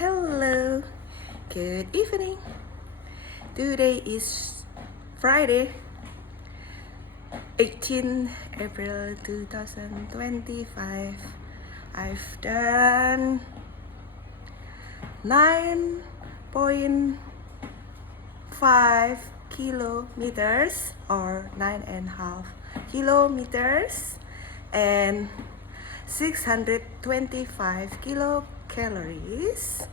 Hello, good evening. Today is Friday, 18 April 2025. I've done 9.5 kilometers or 9.5 kilometers and 625 kilocalories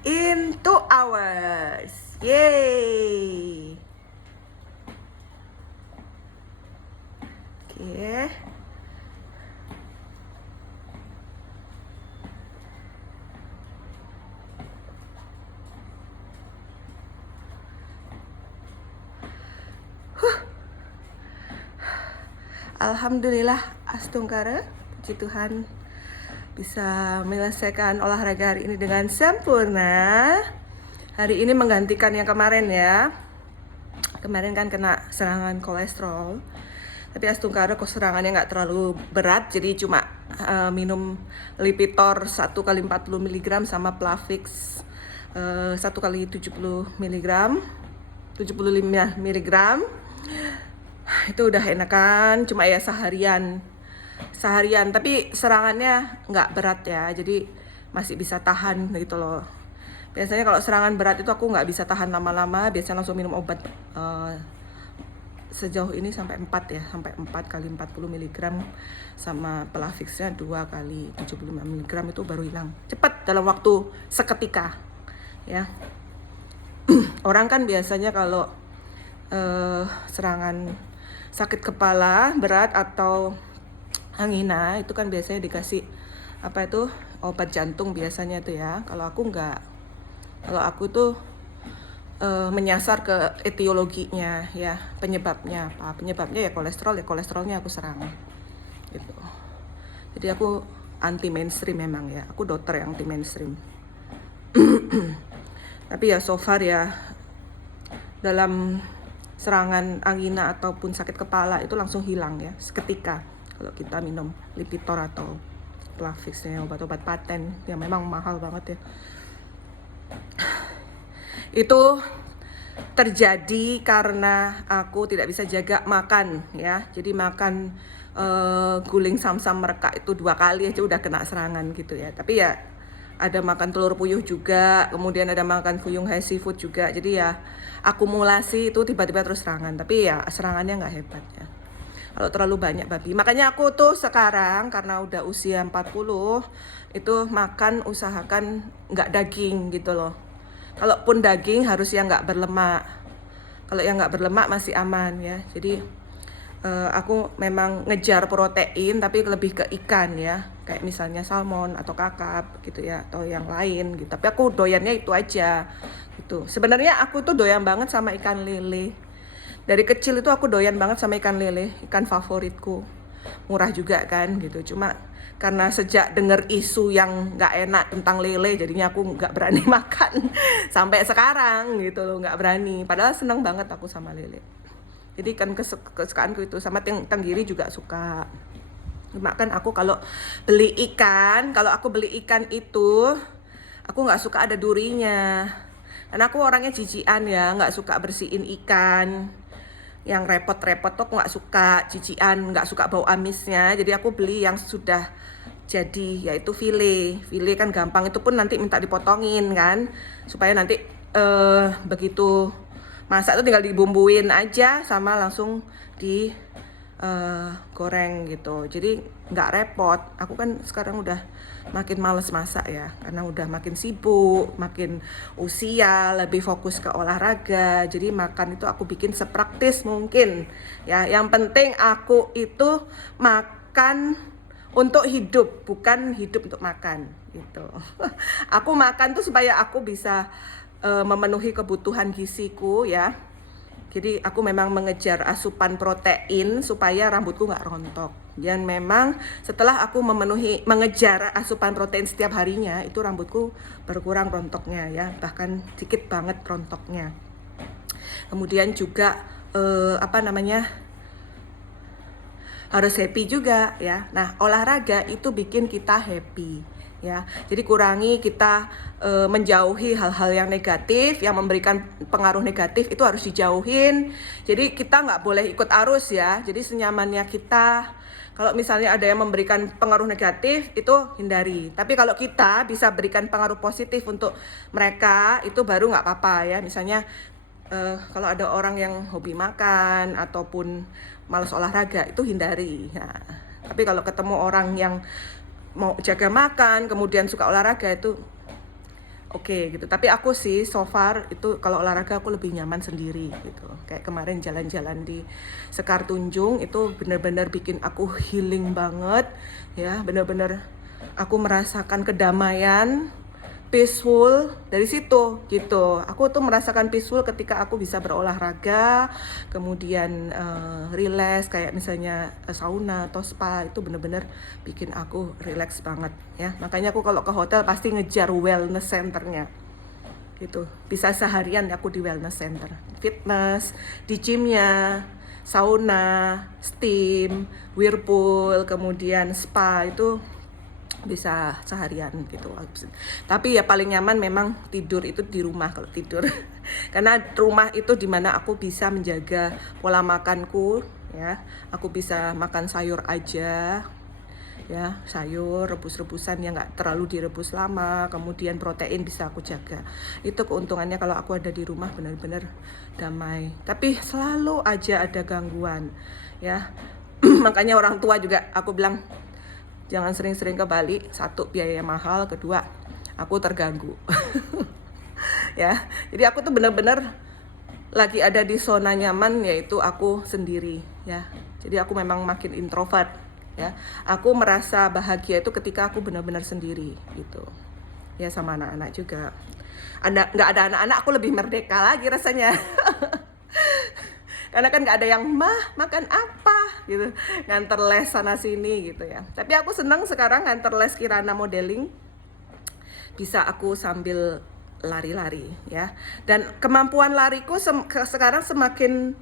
in 2 hours. Yay! Okay. Alhamdulillah, Astungkara, puji Tuhan bisa menyelesaikan olahraga hari ini dengan sempurna. Hari ini menggantikan yang kemarin ya. Kemarin kan kena serangan kolesterol. Tapi Astungkara kok serangannya nggak terlalu berat, jadi cuma minum Lipitor 1 kali 40 mg sama Plavix 1 kali 70 mg, 75 mg. Itu udah enakan, cuma ya seharian, tapi serangannya nggak berat ya, jadi masih bisa tahan gitu loh. Biasanya kalau serangan berat itu aku nggak bisa tahan lama-lama, biasanya langsung minum obat. Sejauh ini sampai 4 ya, sampai 4 kali 40 mg sama Plavixnya 2 kali 75 mg itu baru hilang. Cepat dalam waktu seketika ya. Orang kan biasanya kalau serangan sakit kepala berat atau angina itu kan biasanya dikasih obat jantung biasanya tuh ya. Kalau aku enggak. Kalau aku tuh menyasar ke etiologinya ya, penyebabnya apa? Penyebabnya ya kolesterolnya aku serang gitu. Jadi aku anti mainstream memang ya. Aku dokter yang anti mainstream. Tapi ya so far ya, dalam serangan angina ataupun sakit kepala itu langsung hilang ya seketika kalau kita minum Lipitor atau Plavix ya, obat-obat paten yang memang mahal banget ya. Itu terjadi karena aku tidak bisa jaga makan ya, jadi makan guling samsam mereka itu 2 kali aja udah kena serangan gitu ya. Tapi ya ada makan telur puyuh juga, kemudian ada makan fuyung hai seafood juga, jadi ya akumulasi itu tiba-tiba terus serangan. Tapi ya serangannya nggak hebat ya kalau terlalu banyak babi. Makanya aku tuh sekarang karena udah usia 40 itu makan usahakan nggak daging gitu loh. Kalaupun daging harus yang nggak berlemak. Kalau yang nggak berlemak masih aman ya. Jadi aku memang ngejar protein tapi lebih ke ikan ya, kayak misalnya salmon atau kakap gitu ya, atau yang lain gitu. Tapi aku doyannya itu aja gitu. Sebenarnya aku tuh doyan banget sama ikan lele. Dari kecil itu aku doyan banget sama ikan lele, ikan favoritku. Murah juga kan gitu. Cuma karena sejak denger isu yang nggak enak tentang lele, jadinya aku nggak berani makan sampai sekarang gitu loh, nggak berani. Padahal seneng banget aku sama lele. Jadi kan kesukaanku itu, sama tenggiri juga suka. Cuma kan aku kalau beli ikan itu aku nggak suka ada durinya. Karena aku orangnya jijian ya, nggak suka bersihin ikan. Yang repot-repot tuh aku nggak suka, jijian, nggak suka bau amisnya. Jadi aku beli yang sudah jadi, yaitu file. File kan gampang, itu pun nanti minta dipotongin kan, supaya nanti begitu masak itu tinggal dibumbuin aja sama langsung di goreng gitu. Jadi nggak repot. Aku kan sekarang udah makin males masak ya, karena udah makin sibuk, makin usia, lebih fokus ke olahraga. Jadi makan itu aku bikin sepraktis mungkin ya. Yang penting aku itu makan untuk hidup, bukan hidup untuk makan gitu. Aku makan tuh supaya aku bisa memenuhi kebutuhan giziku ya. Jadi aku memang mengejar asupan protein supaya rambutku nggak rontok. Dan memang setelah aku mengejar asupan protein setiap harinya, itu rambutku berkurang rontoknya ya, bahkan dikit banget rontoknya. Kemudian juga harus happy juga ya. Nah, olahraga itu bikin kita happy ya. Jadi kurangi kita menjauhi hal-hal yang negatif, yang memberikan pengaruh negatif itu harus dijauhin. Jadi kita nggak boleh ikut arus ya. Jadi senyamannya kita. Kalau misalnya ada yang memberikan pengaruh negatif, itu hindari. Tapi kalau kita bisa berikan pengaruh positif untuk mereka, itu baru nggak apa-apa ya. Misalnya kalau ada orang yang hobi makan ataupun malas olahraga, itu hindari. Nah, tapi kalau ketemu orang yang mau jaga makan, kemudian suka olahraga, itu oke gitu. Tapi aku sih so far itu kalau olahraga aku lebih nyaman sendiri gitu. Kayak kemarin jalan-jalan di Sekar Tunjung itu benar-benar bikin aku healing banget ya, benar-benar aku merasakan kedamaian, peaceful dari situ gitu. Aku tuh merasakan peaceful ketika aku bisa berolahraga, kemudian relax kayak misalnya sauna atau spa, itu bener-bener bikin aku relax banget ya. Makanya aku kalau ke hotel pasti ngejar wellness centernya gitu. Bisa seharian aku di wellness center, fitness, di gymnya, sauna, steam, whirlpool, kemudian spa, itu bisa seharian gitu. Tapi ya paling nyaman memang tidur itu di rumah kalau tidur. Karena rumah itu dimana aku bisa menjaga pola makanku ya. Aku bisa makan sayur aja ya, sayur rebus-rebusan yang nggak terlalu direbus lama, kemudian protein bisa aku jaga. Itu keuntungannya kalau aku ada di rumah, benar-benar damai. Tapi selalu aja ada gangguan ya. Makanya orang tua juga aku bilang jangan sering-sering ke Bali. Satu, biaya mahal. Kedua, aku terganggu. Ya, jadi aku tuh benar-benar lagi ada di zona nyaman, yaitu aku sendiri. Ya, jadi aku memang makin introvert. Ya, aku merasa bahagia itu ketika aku benar-benar sendiri gitu. Ya, sama anak-anak juga. Nggak ada anak-anak, aku lebih merdeka lagi rasanya. Karena kan nggak ada yang makan apa gitu, nganter les sana sini gitu ya. Tapi aku seneng sekarang nganter les Kirana modeling, bisa aku sambil lari-lari ya. Dan kemampuan lariku sekarang semakin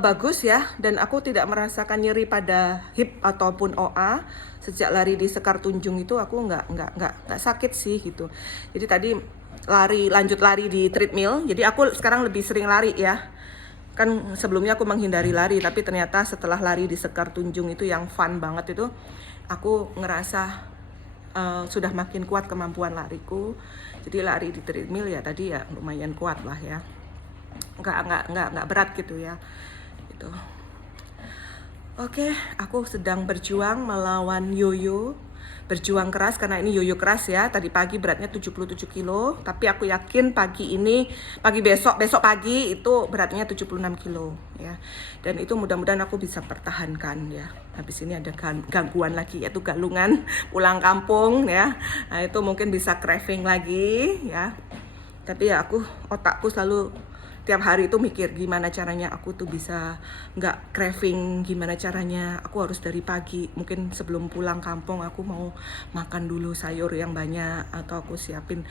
bagus ya, dan aku tidak merasakan nyeri pada hip ataupun OA. Sejak lari di Sekar Tunjung itu aku nggak sakit sih gitu. Jadi tadi lanjut lari di treadmill, jadi aku sekarang lebih sering lari ya. Kan sebelumnya aku menghindari lari, tapi ternyata setelah lari di Sekar Tunjung itu yang fun banget itu, aku ngerasa sudah makin kuat kemampuan lariku. Jadi lari di treadmill ya tadi ya lumayan kuat lah ya, nggak berat gitu ya gitu. Oke, aku sedang berjuang melawan yoyo, berjuang keras karena ini yoyo keras ya. Tadi pagi beratnya 77 kilo, tapi aku yakin pagi besok pagi itu beratnya 76 kilo ya. Dan itu mudah-mudahan aku bisa pertahankan ya. Habis ini ada gangguan lagi, yaitu galungan pulang kampung ya. Nah, itu mungkin bisa craving lagi ya. Tapi ya otakku selalu tiap hari itu mikir gimana caranya aku tuh bisa nggak craving, gimana caranya aku harus dari pagi mungkin sebelum pulang kampung aku mau makan dulu sayur yang banyak, atau aku siapin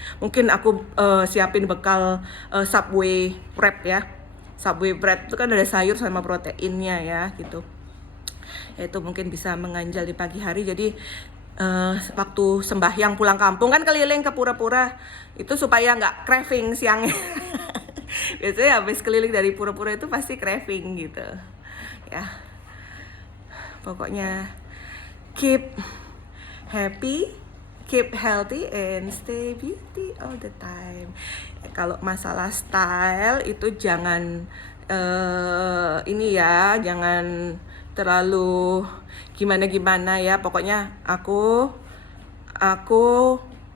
bekal Subway wrap ya. Subway wrap itu kan ada sayur sama proteinnya ya gitu. Itu mungkin bisa menganjal di pagi hari. Jadi waktu sembahyang pulang kampung kan keliling ke pura-pura itu supaya nggak craving siangnya. Biasanya habis keliling dari pura-pura itu pasti craving gitu ya. Pokoknya keep happy, keep healthy, and stay beauty all the time. Kalau masalah style itu jangan jangan terlalu gimana-gimana ya. Pokoknya aku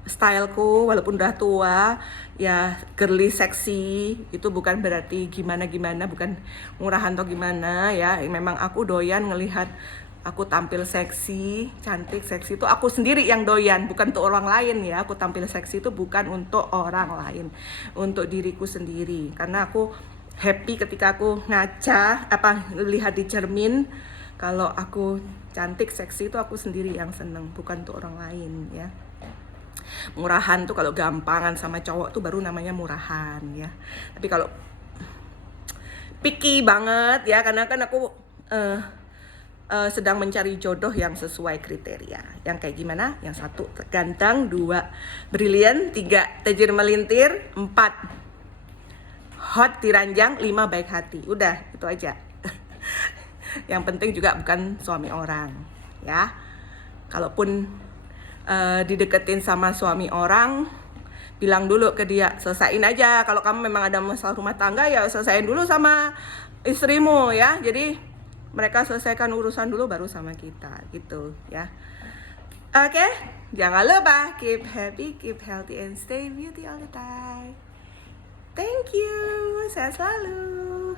styleku walaupun udah tua ya girly seksi, itu bukan berarti gimana-gimana, bukan murahan atau gimana ya. Memang aku doyan ngelihat aku tampil seksi, cantik, seksi itu aku sendiri yang doyan, bukan untuk orang lain ya. Aku tampil seksi itu bukan untuk orang lain, untuk diriku sendiri. Karena aku happy ketika aku lihat di cermin, kalau aku cantik, seksi itu aku sendiri yang seneng, bukan untuk orang lain ya. Murahan tuh kalau gampangan sama cowok tuh baru namanya murahan ya. Tapi kalau picky banget ya, karena kan aku sedang mencari jodoh yang sesuai kriteria. Yang kayak gimana? Yang 1 ganteng, 2 brilian, 3 tajir melintir, 4 hot diranjang, 5 baik hati. Udah, itu aja. Yang penting juga bukan suami orang, ya. Kalaupun dideketin sama suami orang, bilang dulu ke dia, selesain aja. Kalau kamu memang ada masalah rumah tangga, ya selesain dulu sama istrimu, ya. Jadi mereka selesaikan urusan dulu baru sama kita, gitu ya. Oke, jangan lupa keep happy, keep healthy, and stay beauty all the time. Thank you, sehat selalu.